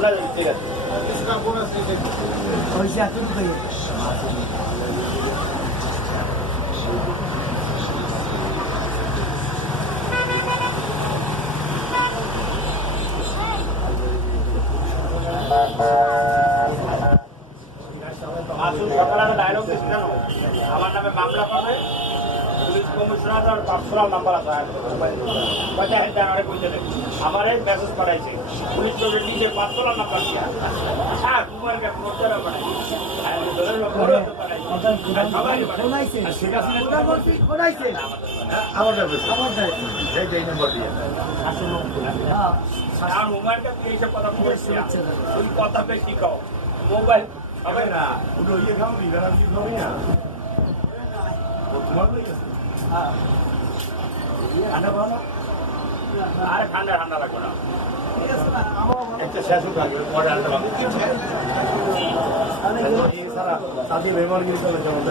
দিচ্ছি, ঠিক আছে। মাসুদ সকালে ডায়লগ দিচ্ছি কেন আমার নামে মামলা করবে পুলিশ কমিশনার আর পার্সোনাল নাম্বার আছে কয়টা হেঁটে দেবে আমার এই মেসেজ পাঠাইছে পুলিশ চোখের নিজে পার্সোনাল নাম্বার দিয়া হ্যাঁ সবাই নম্বর দিয়ে হ্যাঁ আর উমারকে তুই এইসব কথা বলছিস তুই কথা বেশি কও মোবাইল হবে না ওটা ইয়ে খাও নি তোমার ঠান্ডা পাও না আর ঠান্ডা ঠান্ডা লাগবে না একটা শেষ হোক আগে পরে আনতে পারব সাথে সাথী চলে যেমন